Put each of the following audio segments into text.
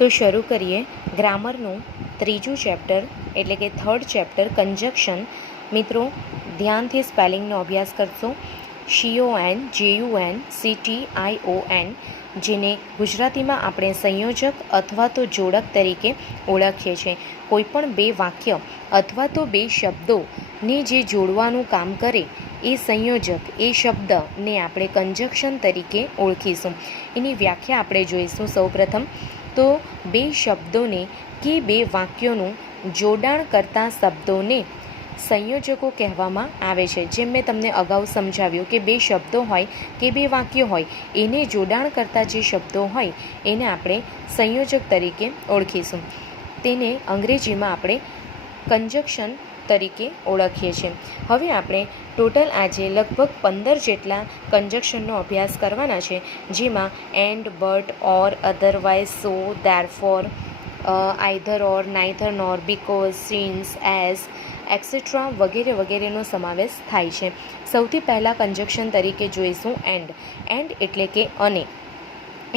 તો શરૂ કરીએ ગ્રામરનું ત્રીજું ચેપ્ટર એટલે કે થર્ડ ચેપ્ટર કંજક્શન. મિત્રો ધ્યાનથી સ્પેલિંગનો અભ્યાસ કરશો. CONJUNCTION, જેને ગુજરાતીમાં આપણે સંયોજક અથવા તો જોડક તરીકે ઓળખીએ છીએ. કોઈપણ બે વાક્ય અથવા તો બે શબ્દોને જે જોડવાનું કામ કરે એ સંયોજક, એ શબ્દને આપણે કંજક્શન તરીકે ઓળખીશું. એની વ્યાખ્યા આપણે જોઈશું. સૌપ્રથમ તો બે શબ્દોને કે બે વાક્યોનું જોડાણ કરતા શબ્દોને સંયોજકો કહેવામાં આવે છે. જેમ મેં તમને અગાઉ સમજાવ્યું કે બે શબ્દો હોય કે બે વાક્યો હોય, એને જોડાણ કરતા જે શબ્દો હોય એને આપણે સંયોજક તરીકે ઓળખીશું. તેને અંગ્રેજીમાં આપણે કંજક્શન તરીકે ઓળખીએ છીએ. હવે આપણે ટોટલ આજે લગભગ 15 જેટલા કંજક્શનનો અભ્યાસ કરવાના છે, જેમાં and, but, or, otherwise, so, therefore, either or, neither nor, because, since, as, etcetera વગેરે વગેરેનો સમાવેશ થાય છે. સૌથી પહેલાં કંજક્શન તરીકે જોઈશું એન્ડ. એન્ડ એટલે કે અને.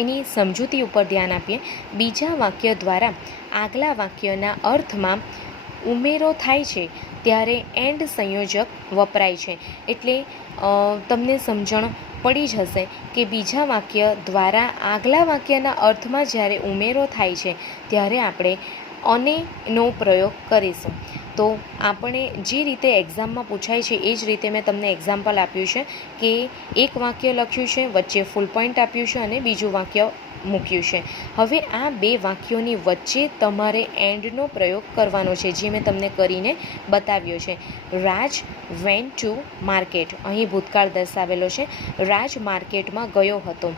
એની સમજૂતી ઉપર ધ્યાન આપીએ. બીજા વાક્ય દ્વારા આગલા વાક્યના અર્થમાં ઉમેરો થાય છે ત્યારે એન્ડ સંયોજક વપરાય છે. એટલે તમને સમજણ પડી જ હશે કે બીજા વાક્ય દ્વારા આગલા વાક્યના અર્થમાં જ્યારે ઉમેરો થાય છે ત્યારે આપણે અનેનો પ્રયોગ કરીશું. તો આપણે જે રીતે એક્ઝામમાં પૂછાય છે એ જ રીતે મેં તમને એક્ઝામ્પલ આપ્યું છે કે એક વાક્ય લખ્યું છે, વચ્ચે ફૂલ પોઈન્ટ આપ્યું છે અને બીજું વાક્ય મૂક્યું છે. હવે આ બે વાક્યોની વચ્ચે તમારે એન્ડનો પ્રયોગ કરવાનો છે, જે મેં તમને કરીને બતાવ્યો છે. Raj went to market. અહીં ભૂતકાળ દર્શાવેલો છે. રાજ માર્કેટમાં ગયો હતો.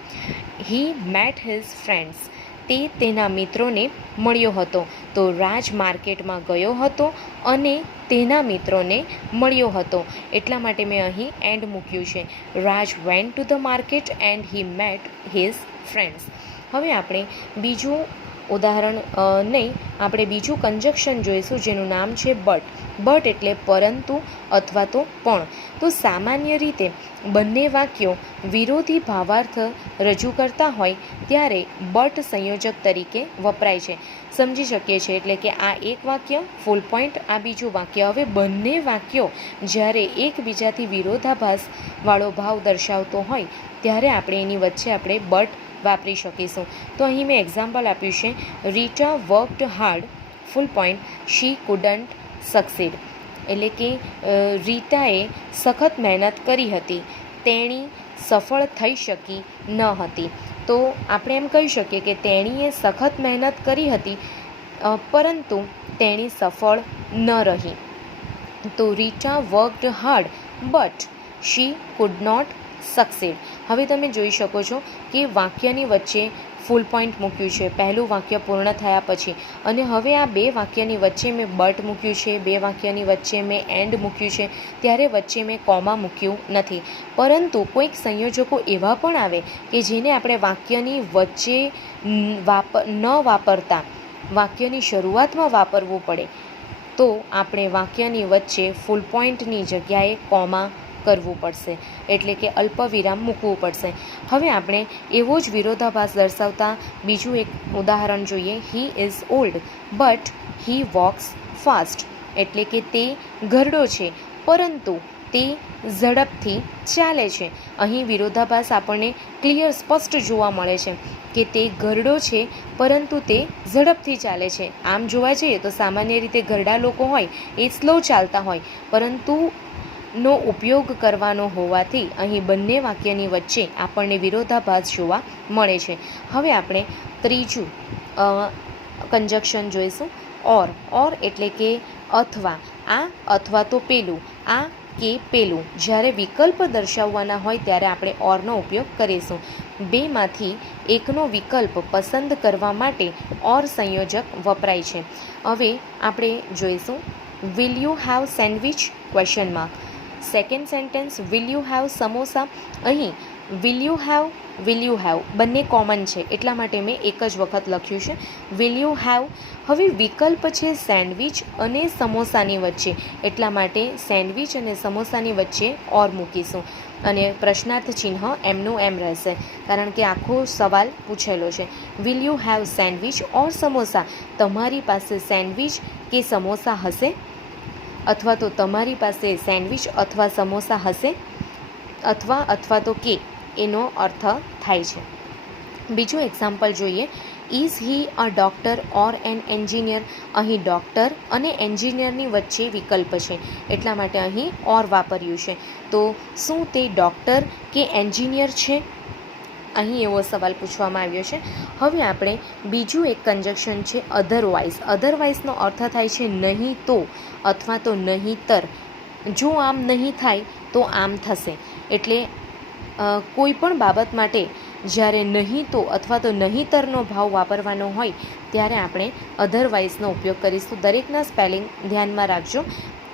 હી મેટ હિઝ ફ્રેન્ડ્સ. તે તેના મિત્રોને મળ્યો હતો. તો રાજ માર્કેટમાં ગયો હતો અને તેના મિત્રોને મળ્યો હતો. એટલા માટે મેં અહીં એન્ડ મૂક્યું છે. Raj went to the market and he met his friends. હવે આપણે બીજું ઉદાહરણ નહીં, આપણે બીજું કંજક્શન જોઈશું જેનું નામ છે બટ. બટ એટલે પરંતુ અથવા તો પણ. તો સામાન્ય રીતે બંને વાક્યો વિરોધી ભાવાર્થ રજૂ કરતા હોય ત્યારે બટ સંયોજક તરીકે વપરાય છે. સમજી શકીએ છીએ. એટલે કે આ એક વાક્ય ફૂલ પોઈન્ટ, આ બીજું વાક્ય. હવે બંને વાક્યો જ્યારે એકબીજાથી વિરોધાભાસવાળો ભાવ દર્શાવતો હોય ત્યારે આપણે એની વચ્ચે આપણે બટ વાપરી શકીશું. તો અહીં મેં એક્ઝામ્પલ આપ્યું છે. રીટા વર્કડ હાર્ડ, ફૂલ પોઈન્ટ, શી કુડન્ટ સક્સીડ. એટલે કે રીટાએ સખત મહેનત કરી હતી, તેણી સફળ થઈ શકી ન હતી. તો આપણે એમ કહી શકીએ કે તેણીએ સખત મહેનત કરી હતી પરંતુ તેણી સફળ ન રહી. તો Rita worked hard but she could not succeed. હવે તમે જોઈ શકો છો કે વાક્યની વચ્ચે ફૂલ પોઈન્ટ મૂક્યું છે પહેલું વાક્ય પૂર્ણ થયા પછી, અને હવે આ બે વાક્યની વચ્ચે મેં બટ મૂક્યું છે, બે વાક્યની વચ્ચે મેં એન્ડ મૂક્યું છે, ત્યારે વચ્ચે મેં કોમા મૂક્યું નથી. પરંતુ કોઈક સંયોજકો એવા પણ આવે કે જેને આપણે વાક્યની વચ્ચે ન વાપરતા વાક્યની શરૂઆતમાં વાપરવું પડે, તો આપણે વાક્યની વચ્ચે ફૂલ પોઈન્ટની જગ્યાએ કોમા કરવું પડશે. એટલે કે અલ્પવિરામ મૂકવું પડશે. હવે આપણે એવો જ વિરોધાભાસ દર્શાવતા બીજું એક ઉદાહરણ જોઈએ. He is old but he walks fast. એટલે કે તે ઘરડો છે પરંતુ તે ઝડપથી ચાલે છે. અહીં વિરોધાભાસ આપણને ક્લિયર સ્પષ્ટ જોવા મળે છે કે તે ઘરડો છે પરંતુ તે ઝડપથી ચાલે છે. આમ જોવા જઈએ તો સામાન્ય રીતે ઘરડા લોકો હોય એ સ્લો ચાલતા હોય, પરંતુ નો ઉપયોગ કરવાનો હોવાથી અહીં બંને વાક્યની વચ્ચે આપણને વિરોધાભાસ જોવા મળે છે. હવે આપણે ત્રીજું કંજક્શન જોઈશું ઓર. ઓર એટલે કે અથવા. આ અથવા તો પેલું, આ કે પેલું. જ્યારે વિકલ્પ દર્શાવવાના હોય ત્યારે આપણે ઓરનો ઉપયોગ કરીશું. બેમાંથી એકનો વિકલ્પ પસંદ કરવા માટે ઓર સંયોજક વપરાય છે. હવે આપણે જોઈશું will you have sandwich? Question mark. Second sentence will you have samosa. અહીં વિલ યુ હેવ બંને કોમન છે એટલા માટે મેં એક જ વખત લખ્યું છે વિલ યુ હેવ. હવે વિકલ્પ છે સેન્ડવિચ અને સમોસાની વચ્ચે એટલા માટે સેન્ડવિચ અને સમોસાની વચ્ચે ઓર મૂકીશું અને પ્રશ્નાર્થ ચિહ્ન એમનું એમ રહેશે કારણ કે આખો સવાલ પૂછેલો છે. વિલ યુ હેવ સેન્ડવિચ ઓર સમોસા, તમારી પાસે સેન્ડવિચ કે સમોસા હશે, અથવા તો તમારી પાસે સેન્ડવિચ અથવા સમોસા હશે, અથવા તો કે એનો અર્થ થાય છે. બીજું એક્ઝામ્પલ જોઈએ. Is he a doctor or N engineer. અહીં ડૉક્ટર અને એન્જિનિયરની વચ્ચે વિકલ્પ છે એટલા માટે અહીં ઓર વાપર્યું છે. તો શું તે ડૉક્ટર કે એન્જિનિયર છે? અહીં એવો સવાલ પૂછવામાં આવ્યો છે. હવે આપણે બીજું એક કન્જક્શન છે અધરવાઇઝ. અધરવાઇઝનો અર્થ થાય છે નહીં તો અથવા તો નહીંતર. જો આમ નહીં થાય તો આમ થશે. એટલે કોઈ પણ બાબત માટે જ્યારે નહીં તો અથવા તો નહીંતરનો ભાવ વાપરવાનો હોય ત્યારે આપણે અધરવાઇઝનો ઉપયોગ કરીશું. દરેકના સ્પેલિંગ ધ્યાનમાં રાખજો.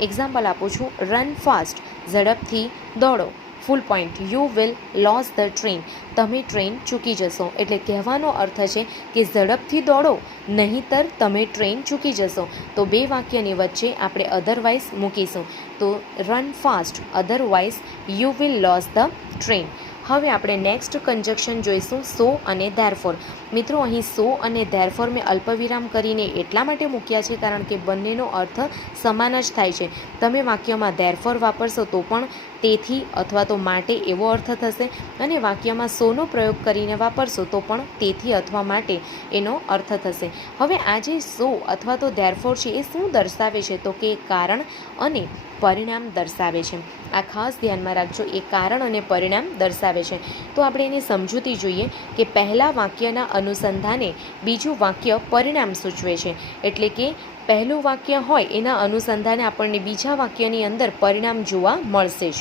એક્ઝામ્પલ આપું છું. રન ફાસ્ટ, ઝડપથી દોડો. Full point, you will lose the train, તમે ટ્રેન ચૂકી જશો. એટલે કહેવાનો અર્થ છે કે ઝડપથી દોડો નહીંતર તમે ટ્રેન ચૂકી જશો. તો બે વાક્યની વચ્ચે આપણે અધરવાઇઝ મૂકીશું. તો run fast, otherwise you will lose the train. હવે આપણે નેક્સ્ટ કન્જક્શન જોઈશું સો અને ધેરફોર. મિત્રો અહીં સો અને ધેરફોર મેં અલ્પવિરામ કરીને એટલા માટે મૂક્યા છે કારણ કે બંનેનો અર્થ સમાન જ થાય છે. તમે વાક્યમાં ધેરફોર વાપરશો તો પણ તેથી અથવા તો માટે એવો અર્થ થશે અને વાક્યમાં સોનો પ્રયોગ કરીને વાપરશો તો પણ તેથી અથવા માટે એનો અર્થ થશે. હવે આ જે સો અથવા તો ધેરફોર છે એ શું દર્શાવે છે તો કે કારણ અને પરિણામ દર્શાવે છે. આ ખાસ ધ્યાનમાં રાખજો, એ કારણ અને પરિણામ દર્શાવે છે. તો આપણે એની સમજૂતી જોઈએ કે પહેલાં વાક્યના અનુસંધાને બીજું વાક્ય પરિણામ સૂચવે છે. એટલે કે પહેલું વાક્ય હોય એના અનુસંધાને આપણને બીજા વાક્યની અંદર પરિણામ જોવા મળશે જ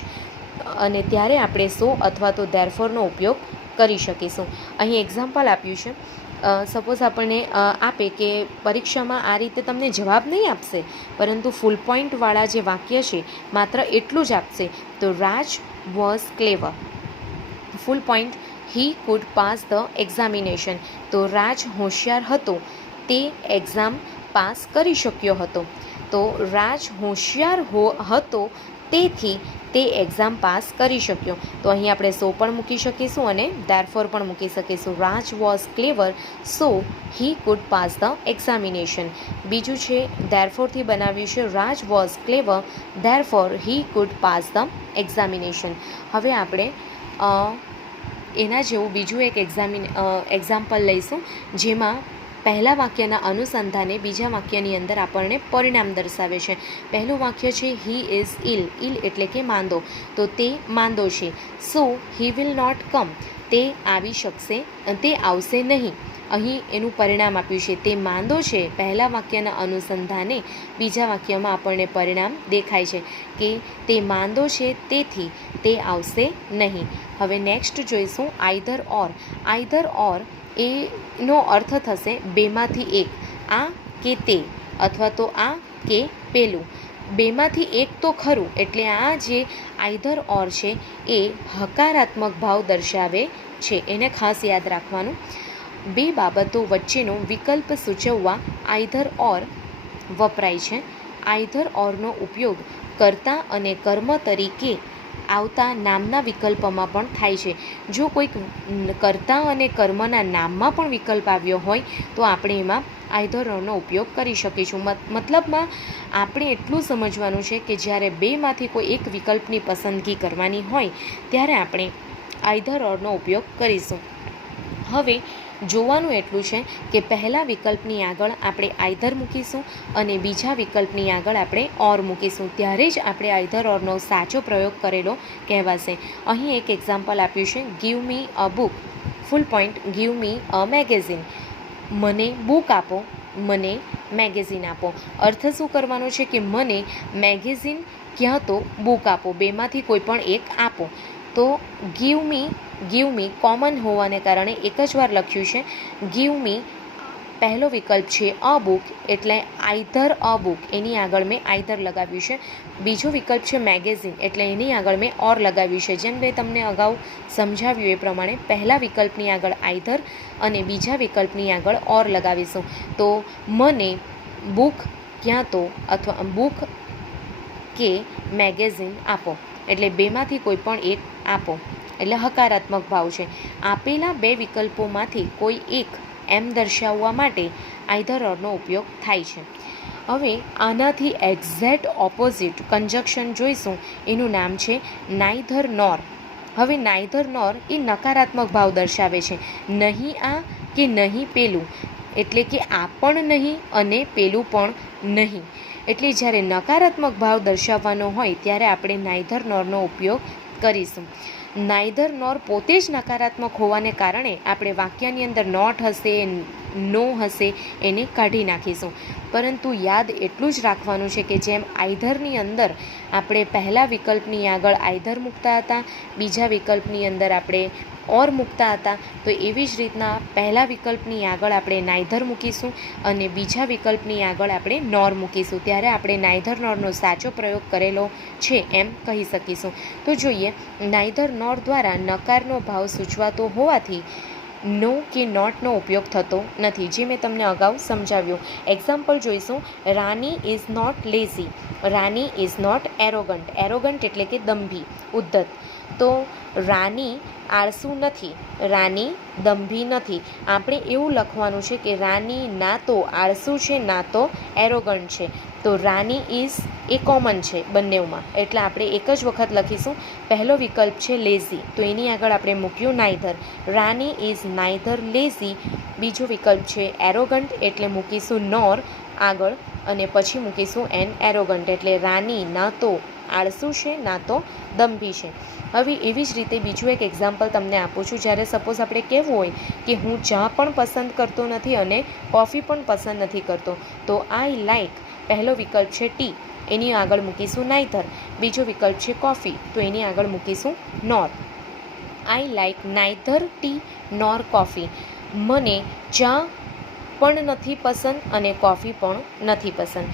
અને ત્યારે આપણે સો અથવા તો ધેરફોરનો ઉપયોગ કરી શકીશું. અહીં એક્ઝામ્પલ આપ્યું છે. સપોઝ આપણને આપે કે પરીક્ષામાં આ રીતે તમને જવાબ નહીં આપશે પરંતુ ફૂલ પોઈન્ટવાળા જે વાક્ય છે માત્ર એટલું જ આપશે. તો Raj was clever, full point, he could pass the examination. તો રાજ હોશિયાર હતો, તે એક્ઝામ પાસ કરી શક્યો હતો. તો રાજ હોશિયાર હતો તેથી તે એક્ઝામ પાસ કરી શક્યો. તો અહીં આપણે સો પણ મૂકી શકીશું અને ધેરફોર પણ મૂકી શકીશું. Raj was clever so he could pass the examination. બીજું છે ધેરફોરથી બનાવ્યું છે Raj was clever therefore he could pass the examination. હવે આપણે એના જેવું બીજું એક એક્ઝામ્પલ લઈશું જેમાં પહેલા વાક્યના અનુસંધાને બીજા વાક્યની અંદર આપણને પરિણામ દર્શાવે છે. પહેલું વાક્ય છે હી ઇઝ ઇલ. ઇલ એટલે કે માંદો. તો તે માંદો છે. સો હી વિલ નોટ કમ. તે આવી શકશે, તે આવશે નહીં. અહીં એનું પરિણામ આપ્યું છે તે માંદો છે. પહેલા વાક્યના અનુસંધાને બીજા વાક્યમાં આપણને પરિણામ દેખાય છે કે તે માંદો છે તેથી તે આવશે નહીં. હવે નેક્સ્ટ જોઈશું આઈધર ઓર. આઈધર ઓર એનો અર્થ થશે બેમાંથી એક, આ કે તે અથવા તો આ કે પેલું. બેમાંથી એક તો ખરું એટલે આ જે આઈધર ઓર છે એ હકારાત્મક ભાવ દર્શાવે છે. એને ખાસ યાદ રાખવાનું. બે બાબતો વચ્ચેનો વિકલ્પ સૂચવવા આઈધર ઓર વપરાય છે. આઈધર ઓરનો ઉપયોગ કર્તા અને કર્મ તરીકે આવતા નામના વિકલ્પમાં પણ થાય છે. જો કોઈક કર્તા અને કર્મના નામમાં પણ વિકલ્પ આવ્યો હોય તો આપણે એમાં આઈધર ઓરનો ઉપયોગ કરી શકીશું. મતલબમાં આપણે એટલું સમજવાનું છે કે જ્યારે બેમાંથી કોઈ એક વિકલ્પની પસંદગી કરવાની હોય ત્યારે આપણે આઈધર ઓરનો ઉપયોગ કરીશું. હવે જોવાનું એટલું છે કે પહેલા વિકલ્પની આગળ આપણે આઈધર મૂકીશું અને બીજા વિકલ્પની આગળ આપણે ઓર મૂકીશું. ત્યારે જ આપણે આઈધર ઓરનો સાચો પ્રયોગ કરેલો કહેવાશે. અહીં એક એક્ઝામ્પલ આપ્યું છે ગીવ મી અ બુક. ફૂલ પોઈન્ટ, ગીવ મી અ મેગેઝિન. મને બુક આપો, મને મેગેઝિન આપો. અર્થ શું કરવાનો છે કે મને મેગેઝિન ક્યાં તો બુક આપો, બેમાંથી કોઈ પણ એક આપો. તો ગીવ મી કોમન હોવાને કારણે એક જ વાર લખ્યું છે. ગીવ મી પહેલો વિકલ્પ છે અ બુક, એટલે આઈધર અ બુક, એની આગળ મેં આઈધર લગાવ્યું છે. બીજો વિકલ્પ છે મેગેઝિન, એટલે એની આગળ મેં ઓર લગાવ્યું છે. જેમ મેં તમને અગાઉ સમજાવ્યું એ પ્રમાણે પહેલા વિકલ્પની આગળ આઈધર અને બીજા વિકલ્પની આગળ ઓર લગાવીશું. તો મને બુક ક્યાં તો અથવા બુક કે મેગેઝિન આપો, એટલે બેમાંથી કોઈ પણ એક આપો, એટલે હકારાત્મક ભાવ છે. આપેલા બે વિકલ્પોમાંથી કોઈ એક એમ દર્શાવવા માટે આઈધર ઓરનો ઉપયોગ થાય છે. હવે આનાથી એક્ઝેક્ટ ઓપોઝિટ કન્જક્શન જોઈશું, એનું નામ છે નાઈધર નોર. હવે નાઈધર નોર એ નકારાત્મક ભાવ દર્શાવે છે, નહીં આ કે નહીં પેલું, એટલે કે આ પણ નહીં અને પેલું પણ નહીં. એટલે જ્યારે નકારાત્મક ભાવ દર્શાવવાનો હોય ત્યારે આપણે નાઈધર નોરનો ઉપયોગ કરીશું. નાઈધર નોર પોતે જ નકારાત્મક હોવાને કારણે આપણે વાક્યની અંદર નોટ હશે, નો હશે, એને કાઢી નાખીશું. પરંતુ યાદ એટલું જ રાખવાનું છે કે જેમ આઈધરની અંદર આપણે પહેલા વિકલ્પની આગળ આઈધર મૂકતા હતા, બીજા વિકલ્પની અંદર આપણે ઓર મૂકતા હતા, તો એવી જ રીતના પહેલા વિકલ્પની આગળ આપણે નાઈધર મૂકીશું અને બીજા વિકલ્પની આગળ આપણે નોર મૂકીશું. ત્યારે આપણે નાઈધર નોરનો સાચો પ્રયોગ કરેલો છે એમ કહી શકીશું. તો જોઈએ, નાઈધર નોર દ્વારા નકારનો ભાવ સૂચવાતો હોવાથી નો કે નોટનો ઉપયોગ થતો નથી, જે મેં તમને અગાઉ સમજાવ્યું. એક્ઝામ્પલ જોઈશું. Rani is not lazy, Rani is not arrogant. Arrogant એટલે કે દંભી, ઉદ્ધત. તો રાની આળસુ નથી, રાની દંભી નથી. આપણે એવું લખવાનું છે કે રાની ના તો આળસુ છે, ના તો એરોગન્ટ છે. તો રાની ઇઝ એ કોમન છે બંનેમાં, એટલે આપણે એક જ વખત લખીશું. પહેલો વિકલ્પ છે લેઝી, તો એની આગળ આપણે મૂક્યું neither. Rani is neither lazy. બીજો વિકલ્પ છે એરોગન્ટ, એટલે મૂકીશું નોર આગળ અને પછી મૂકીશું એન એરોગન્ટ, એટલે રાની ના તો આળસુ છે, ના તો દંભી છે. હવે એવી જ રીતે બીજું એક એક્ઝામ્પલ તમને આપું છું. જ્યારે સપોઝ આપણે કહેવું હોય કે હું ચા પણ પસંદ કરતો નથી અને કોફી પણ પસંદ નથી કરતો, તો આઈ લાઈક, પહેલો વિકલ્પ છે ટી, એની આગળ મૂકીશું નાઈધર. બીજો વિકલ્પ છે કોફી, તો એની આગળ મૂકીશું nor. I like neither tea nor coffee. મને ચા પણ નથી પસંદ અને કોફી પણ નથી પસંદ.